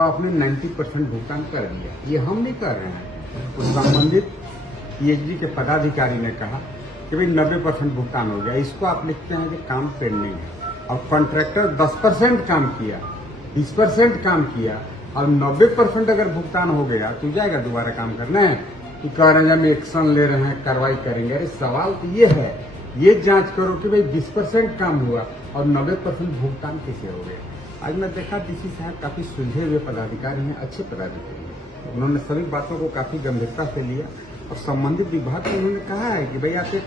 आपने 90% भुगतान कर दिया। ये हम नहीं कर रहे हैं। उस संबंधित पीएचडी के पदाधिकारी ने कहा कि भाई 90% भुगतान हो गया। इसको आप लिखते हैं कि काम पेंडिंग है। और कॉन्ट्रैक्टर 10% काम किया, 20% काम किया और 90% अगर भुगतान हो गया तो जाएगा दोबारा काम करना है कि कह रहे हैं हम एक्शन ले रहे हैं, कार्रवाई करेंगे। अरे सवाल तो ये है, ये जांच करो कि भाई 20% काम हुआ और 90% भुगतान कैसे हो गया। आज मैं देखा डीसी साहब काफी सुलझे हुए पदाधिकारी हैं, अच्छे पदाधिकारी हैं। उन्होंने सभी बातों को काफी गंभीरता से लिया और संबंधित विभाग को उन्होंने कहा है कि भाई आप एक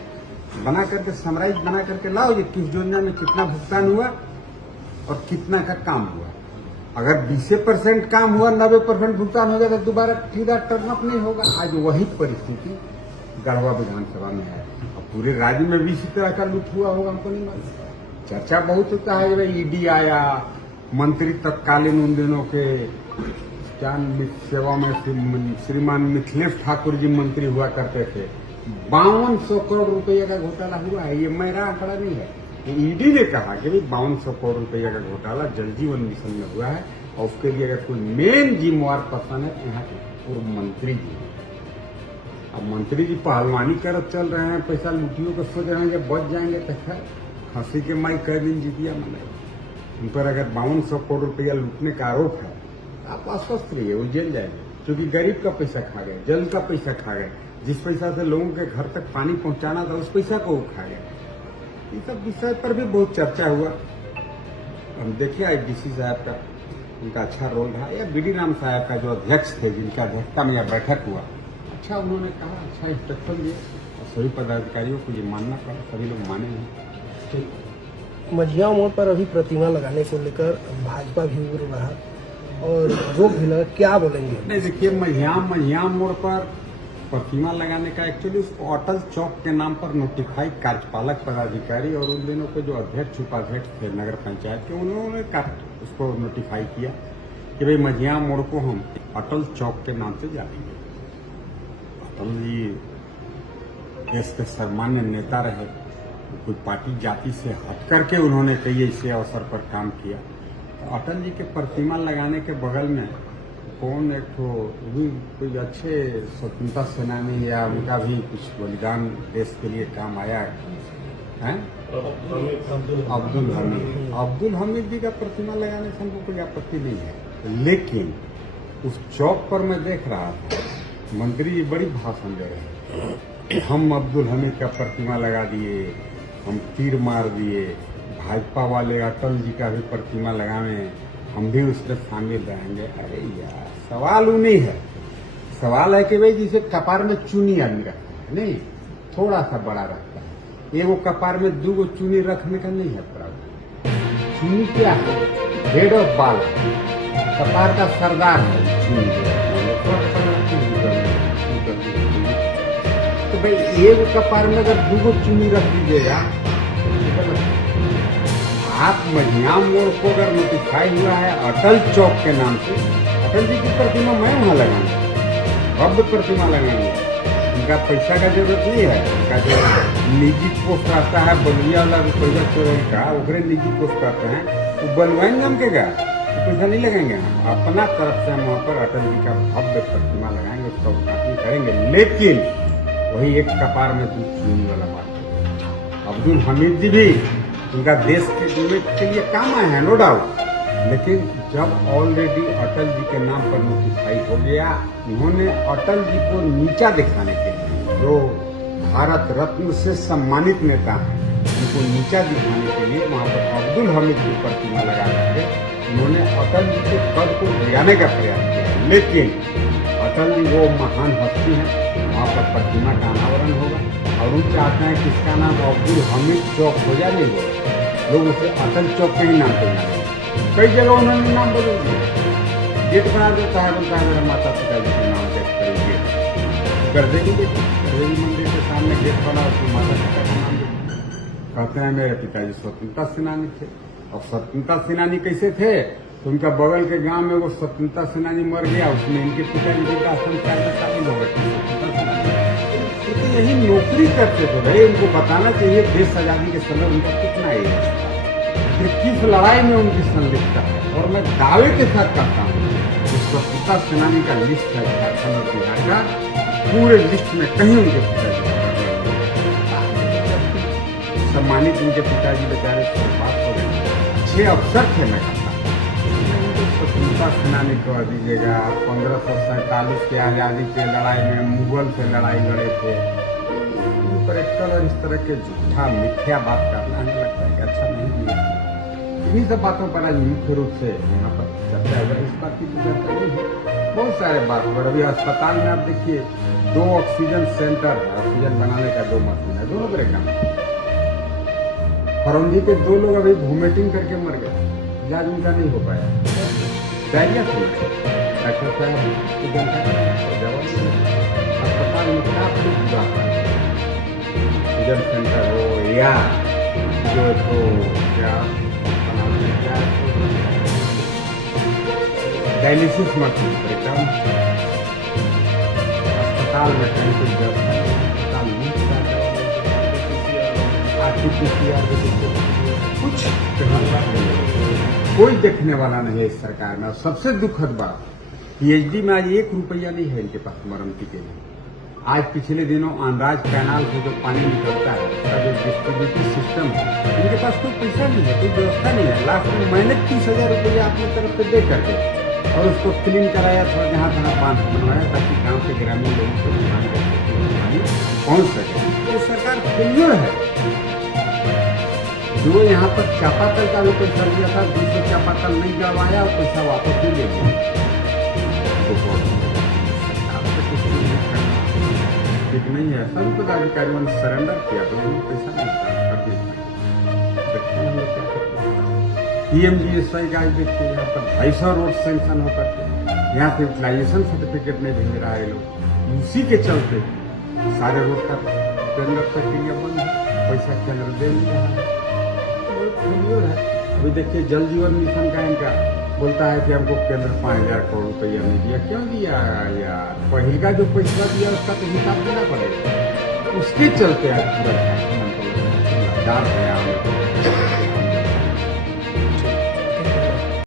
बना करके समराइज बना करके लाओ ये किस योजना में कितना भुगतान हुआ और कितना का काम हुआ। अगर 20% काम हुआ, 90% भुगतान हो गया तो दोबारा सीधा टर्नअप नहीं होगा। आज वही परिस्थिति गढ़वा विधानसभा में है और पूरे राज्य में भी इसी तरह का लूट हुआ होगा, हमको नहीं मालूम। चर्चा बहुत होता है कि भाई ईडी आया, मंत्री तत्कालीन उन दिनों के क्या सेवा में श्रीमान मिथिलेश ठाकुर जी मंत्री हुआ करते थे। 5200 करोड़ रुपये का घोटाला हुआ है। ये मेरा आंकड़ा नहीं है, ईडी ने कहा कि भाई 5200 करोड़ रुपये का घोटाला जल जीवन मिशन में हुआ है और उसके लिए अगर कोई मेन जिम्मेवार पर्सन है तो यहाँ के पूर्व मंत्री जी। अब मंत्री जी पहलवानी करत चल रहे हैं, पैसा लूटियों को सोच रहे हैं जब बच जाएंगे तो खैर हंसी के माई कई दिन जीतिया मनाए। उन पर अगर 5200 करोड़ रुपया लूटने का आरोप है, आप आश्वस्त रहिए, वो जेल जाएंगे। क्योंकि गरीब का पैसा खा गए, जल का पैसा खा गए, जिस पैसा से लोगों के घर तक पानी पहुंचाना था उस पैसा को वो खा गए। इस सब विषय पर भी बहुत चर्चा हुआ। हम देखिए आज डीसी साहब का उनका अच्छा रोल रहा या बीडी राम साहब का जो अध्यक्ष थे, जिनका अध्यक्षता में यह बैठक हुआ, अच्छा उन्होंने कहा, अच्छा इंस्ट्रक्शन दिया और सभी पदाधिकारियों को ये मानना पड़ा, सभी लोग माने नहीं। मझिया मोड़ पर अभी प्रतिमा लगाने को लेकर भाजपा भी उग्र रहा और रोक भी लगा, क्या बोलेंगे? नहीं देखिए, मझिया मोड़ पर प्रतिमा लगाने का एक्चुअली उसको अटल चौक के नाम पर नोटिफाई कार्यपालक पदाधिकारी और उन दिनों के जो अध्यक्ष उपाध्यक्ष थे नगर पंचायत के, उन्होंने उसको नोटिफाई किया कि भाई मझिया मोड़ को हम अटल चौक के नाम से जानेंगे। अटल जी देश के सर्वमान्य नेता रहे, कोई पार्टी जाति से हट करके उन्होंने कई ऐसे अवसर पर काम किया। तो अटल जी के प्रतिमा लगाने के बगल में कौन एक तो भी कोई अच्छे स्वतंत्रता सेनानी या उनका भी कुछ बलिदान देश के लिए काम आया है, अब्दुल हमीद जी का प्रतिमा लगाने से हमको कोई आपत्ति नहीं है। लेकिन उस चौक पर मैं देख रहा था मंत्री जी बड़ी भाषण दे रहे हैं, हम अब्दुल हमीद का प्रतिमा लगा दिए, हम तीर मार दिए, भाजपा वाले अटल जी का भी प्रतिमा लगावे, हम भी उसमें शामिल रहेंगे। अरे यार, सवाल वो नहीं है, सवाल है कि भाई जिसे कपार में चुनी आदमी रखता है, नहीं थोड़ा सा बड़ा रखता है, ये वो कपार में 2 चुनी रखने का नहीं है प्रावधान। चुनी क्या है? हेड ऑफ बाल, कपार का सरदार है चुनी। तो भाई एक कपार में अगर 2 चुनी रख दीजिएगा, आप मझिया मोड़ को अगर नोटिफाई हुआ है अटल चौक के नाम से, अटल जी की प्रतिमा मैं वहाँ लगाऊंगा, भव्य प्रतिमा लगाऊंगा। उनका पैसा का जरूरत नहीं है, उनका जो निजी पोस्ट आता है बलिया वाला रुपया चोरी का, उगरे निजी पोस्ट आते हैं, वो बनवाएंगे हम क्या, पैसा नहीं लगाएंगे। हम अपना तरफ से हम वहाँ पर अटल जी का भव्य प्रतिमा लगाएंगे, उसका उद्घाटन करेंगे। लेकिन वही एक कपार में 2 चुनी वाला बात। अब्दुल हमीद जी भी उनका देश के लिए काम आए हैं, नो डाउट। लेकिन जब ऑलरेडी अटल जी के नाम पर नोटिफाई हो गया, उन्होंने अटल जी को नीचा दिखाने के लिए, जो भारत रत्न से सम्मानित नेता हैं, उनको नीचा दिखाने के लिए वहाँ पर अब्दुल हमीद की प्रतिमा लगा करके उन्होंने अटल जी के पद को गिराने का प्रयास किया। लेकिन अटल जी वो महान हस्ती हैं, वहाँ पर प्रतिमा का अनावरण होगा और वो चाहते हैं कि इसका नाम अब्दुल हमीद चौक हो जाए, नहीं होगा, लोग उसे अटल चौक के ही नाम से जाने। कई जगह उन्होंने नाम बदल दिया, गेट बना देता है, बोलता है मेरा माता पिता जी के नाम से करेंगे, कर देंगे। देवी मंदिर के सामने गेट बना, उसको माता पिता का नाम देते, कहते हैं मेरे पिताजी स्वतंत्रता सेनानी थे। और स्वतंत्रता सेनानी कैसे थे? तो उनका बगल के गांव में वो स्वतंत्रता सेनानी मर गया, उसमें इनके पिताजी का संस्कार में शामिल हो गए। तो यही नौकरी करते थे भाई, उनको बताना चाहिए देश आजादी के समय उनका कितना एज था, फिर किस लड़ाई में उनकी संलिप्तता है। और मैं दावे के साथ कहता हूँ स्वतंत्रता सेनानी का लिस्ट है झारखंड और बिहार का, पूरे लिस्ट में कहीं उनके पिताजी सम्मानित, उनके पिताजी बेचारे बर्बाद हो गए, अच्छे अफसर थे। मैं कहता स्वतंत्रता सेनानी कह दीजिएगा, 1547 के आज़ादी के लड़ाई में मुगल से लड़ाई लड़े थे। करेक्टर और इस तरह के झूठा मिथ्या बात करना हमें लगता है कि अच्छा नहीं दिया। इन्हीं सब बातों पर आज मुख्य रूप से यहाँ पर चर्चा है। इस बात की चर्चा नहीं है, बहुत सारे बात पर। अभी अस्पताल में आप देखिए 2 ऑक्सीजन सेंटर है, ऑक्सीजन बनाने का 2 मशीन है, दोनों बड़े काम। फरौंदी के 2 लोग अभी वोमिटिंग करके मर गए, इलाज उनका नहीं हो पाया, डायरिया से मर गए। डॉक्टर साहब जवाब अस्पताल में क्या बुरा है, ऑक्सीजन सेंटर हो या जो तो क्या डायलिसिस मशीन कार्यक्रम अस्पताल में कहीं कुछ व्यवस्था, अस्पताल कुछ कोई देखने वाला नहीं है इस सरकार में। और सबसे दुखद बात, पीएचडी में आज 1 रुपया नहीं है इनके पास मरम्मती के लिए। आज पिछले दिनों अनराज कैनाल से जो पानी निकलता है, उसका जो डिस्ट्रीब्यूटिव सिस्टम है, इनके पास कोई पैसा नहीं है, कोई व्यवस्था नहीं है। लास्ट में मैंने 30,000 रुपया अपनी तरफ से दे करके और उसको क्लीन कराया था, जहाँ तहाँ बांध बनवाया ताकि गांव के ग्रामीण लोगों को पानी पहुँच सके। ये सरकार फेलियर है। जो यहाँ पर चापाकल का भी पैसा दिया था, दूसरे चापाकल नहीं गड़वाया और पैसा वापस भी ले लिया। ठीक नहीं है, सभी पदाधिकारियों ने सरेंडर किया तो उनको पैसा नहीं कर दिया। पीएमजीएसवाई का देखिए, यहाँ पर 250 रोड सेंक्शन होकर के यहाँ से यूटिलाइजेशन सर्टिफिकेट नहीं भेज रहा है लोग। उसी के चलते सारे रोड का टेंडर प्रक्रिया बंद है, पैसा केंद्र दे नहीं रहा है। अभी देखिए जल जीवन मिशन का इनका बोलता है कि हमको केंद्र 5,000 करोड़ रुपया नहीं दिया। क्यों दिया यार? पहले का जो पैसा दिया उसका तो हिसाब देना पड़ेगा। उसके चलते आज पूरा झारखंड लाचार है।